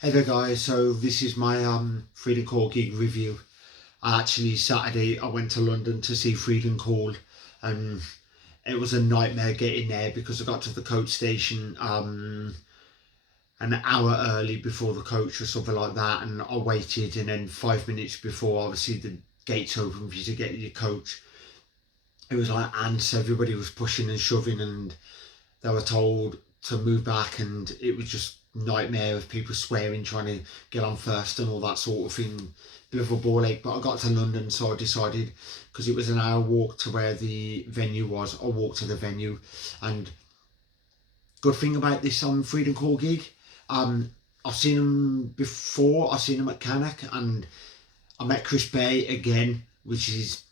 Hey there guys, so this is my Freedom Call gig review. Saturday I went to London to see Freedom Call, and it was a nightmare getting there because I got to the coach station an hour early before the coach or something like that, and I waited, and then 5 minutes before obviously the gates open for you to get your coach, it was like ants. Everybody was pushing and shoving, and they were told to move back, and it was just nightmare of people swearing, trying to get on first and all that sort of thing. Bit of a ball ache, but I got to London, so I decided, because it was an hour walk to where the venue was, I walked to the venue. And good thing about this Freedom Call gig, I've seen him before. I've seen him at Cannock, and I met Chris Bay again, which is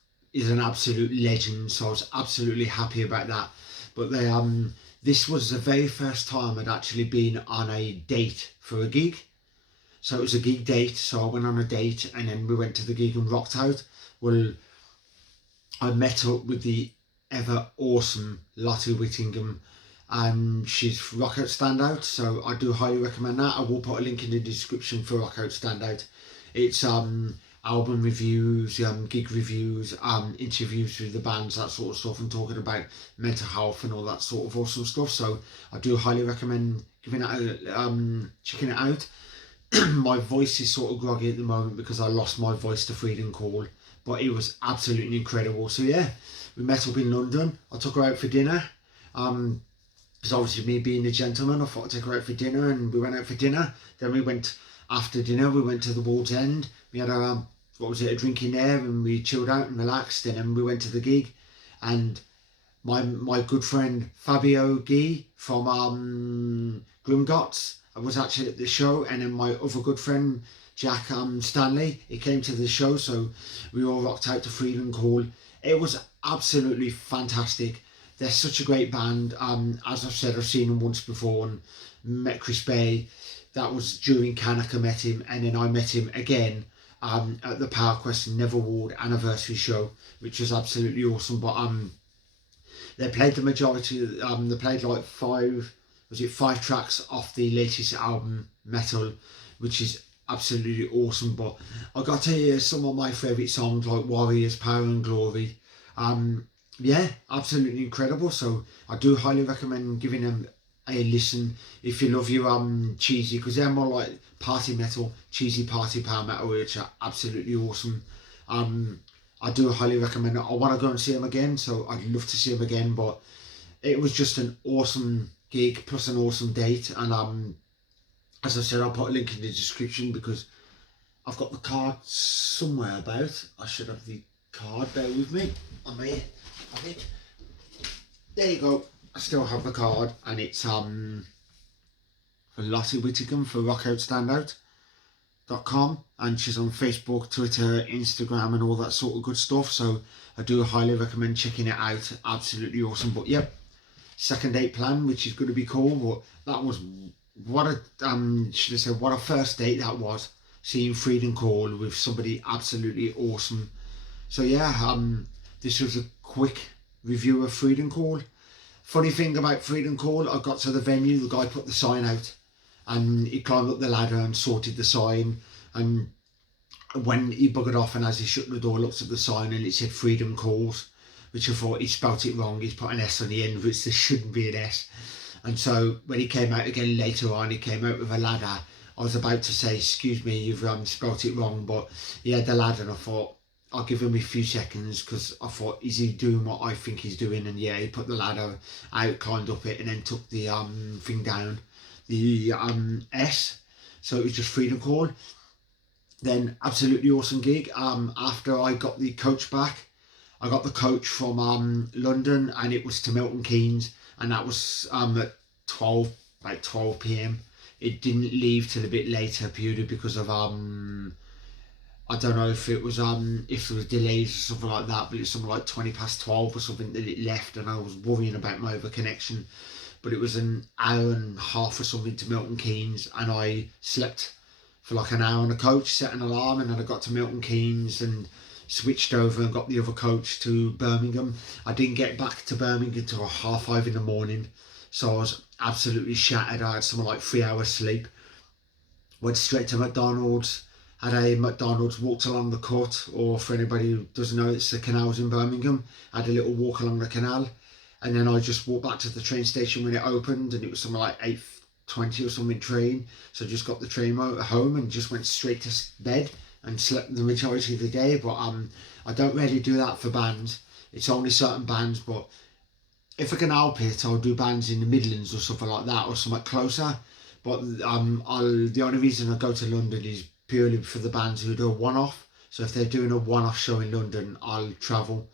an absolute legend. So I was absolutely happy about that. But this was the very first time I'd actually been on a date for a gig. So it was a gig date. So I went on a date, and then we went to the gig and rocked out. Well, I met up with the ever awesome Lotty Whittingham, and she's Rock Out Standout. So I do highly recommend that. I will put a link in the description for Rock Out Standout. It's album reviews, gig reviews, interviews with the bands, that sort of stuff, and talking about mental health and all that sort of awesome stuff. So I do highly recommend giving it checking it out. My voice is sort of groggy at the moment because I lost my voice to Freedom Call, but it was absolutely incredible. So yeah, we met up in London. I took her out for dinner. Because obviously me being a gentleman, I thought I'd take her out for dinner, and we went out for dinner. Then after dinner, we went to the Wall's End. We had a a drink in there, and we chilled out and relaxed, and then we went to the gig. And my good friend Fabio Guy from Grimgots was actually at the show, and then my other good friend Jack Stanley, he came to the show, so we all rocked out to Freedom Call. It was absolutely fantastic. They're such a great band. As I've said, I've seen them once before and met Chris Bay. That was during Cannock I met him, and then I met him again at the PowerQuest Never Ward anniversary show, which was absolutely awesome. But they played the majority. They played like five tracks off the latest album, Metal, which is absolutely awesome. But I got to hear some of my favourite songs like Warriors, Power and Glory. Yeah, absolutely incredible. So I do highly recommend giving them a listen if you love your cheesy, because they're more like party metal, cheesy party power metal, which are absolutely awesome. I do highly recommend it. I want to go and see them again, so I'd love to see them again. But it was just an awesome gig plus an awesome date, and as I said, I'll put a link in the description because I've got the card somewhere about. I should have the card. Bear with me. I may have it. There you go. I still have the card, and it's for Lotty Whittingham for rockoutstandout.com, and she's on Facebook, Twitter, Instagram, and all that sort of good stuff. So I do highly recommend checking it out. Absolutely awesome. But yep, second date plan, which is going to be cool. But that was what a should I say what a first date that was. Seeing Freedom Call with somebody absolutely awesome. So yeah, this was a quick review of Freedom Call. Funny thing about Freedom Call, I got to the venue, the guy put the sign out, and he climbed up the ladder and sorted the sign, and when he buggered off, and as he shut the door, looked at the sign, and it said Freedom Calls, which I thought he spelt it wrong. He's put an S on the end, which there shouldn't be an S. And so when he came out again later on, he came out with a ladder. I was about to say, excuse me, you've spelt it wrong, but he had the ladder, and I thought, I'll give him a few seconds, because I thought, is he doing what I think he's doing? And yeah, he put the ladder out, climbed up it, and then took the thing down, the S. So it was just Freedom Call. Then absolutely awesome gig. After I got the coach back, I got the coach from London, and it was to Milton Keynes, and that was at 12 p.m. It didn't leave till a bit later purely because of I don't know if it was if there was delays or something like that, but it's something like 12 or something that it left, and I was worrying about my over connection. But it was an hour and a half or something to Milton Keynes, and I slept for like an hour on the coach, set an alarm, and then I got to Milton Keynes and switched over and got the other coach to Birmingham. I didn't get back to Birmingham until 5:30 in the morning, so I was absolutely shattered. I had something like 3 hours sleep. went straight to McDonald's, had a McDonald's, walked along the cut, or for anybody who doesn't know, it's the canals in Birmingham. Had a little walk along the canal, and then I just walked back to the train station when it opened, and it was something like 8:20 or something train. So I just got the train home and just went straight to bed and slept the majority of the day. But I don't really do that for bands. It's only certain bands, but if I can help it, I'll do bands in the Midlands or something like that, or something closer. But the only reason I go to London is purely for the bands who do a one-off. So if they're doing a one-off show in London, I'll travel.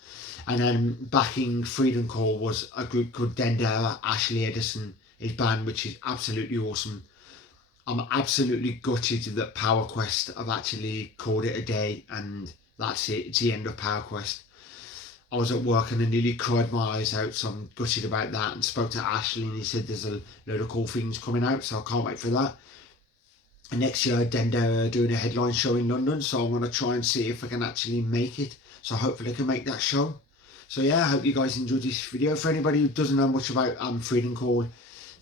And then backing Freedom Call was a group called Dendera, Ashley Edison, his band, which is absolutely awesome. I'm absolutely gutted that PowerQuest have actually called it a day, and that's it. It's the end of PowerQuest. I was at work and I nearly cried my eyes out, so I'm gutted about that, and spoke to Ashley and he said there's a load of cool things coming out, so I can't wait for that. And next year Dendera are doing a headline show in London, so I'm going to try and see if I can actually make it, so hopefully I can make that show. So yeah, I hope you guys enjoyed this video. For anybody who doesn't know much about Freedom Call,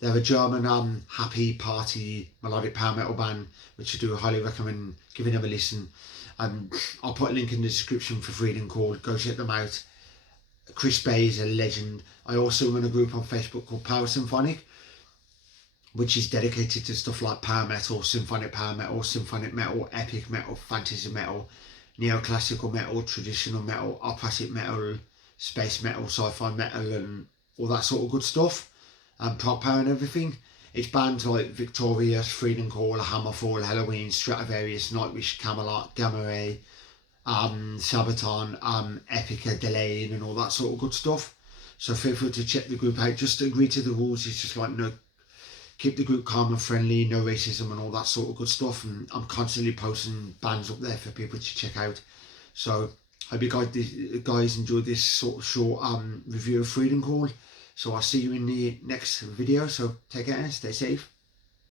they're a German happy party melodic power metal band, which I do highly recommend giving them a listen. I'll put a link in the description for Freedom Call, go check them out. Chris Bay is a legend. I also run a group on Facebook called PowerSymphonic, which is dedicated to stuff like power metal, symphonic power metal, symphonic metal, epic metal, fantasy metal, neoclassical metal, traditional metal, operatic metal, space metal, sci-fi metal, and all that sort of good stuff, and prog power and everything. It's bands like Victorious, Freedom Call, Hammerfall, Halloween, Stratovarius, Nightwish, Camelot, Gamma Ray, Sabaton, Epica, Delane, and all that sort of good stuff. So feel free to check the group out. Just agree to the rules. It's just like, no, keep the group calm and friendly, no racism and all that sort of good stuff. And I'm constantly posting bands up there for people to check out. So hope you guys enjoyed this sort of short review of Freedom Call. So I'll see you in the next video. So take care, stay safe.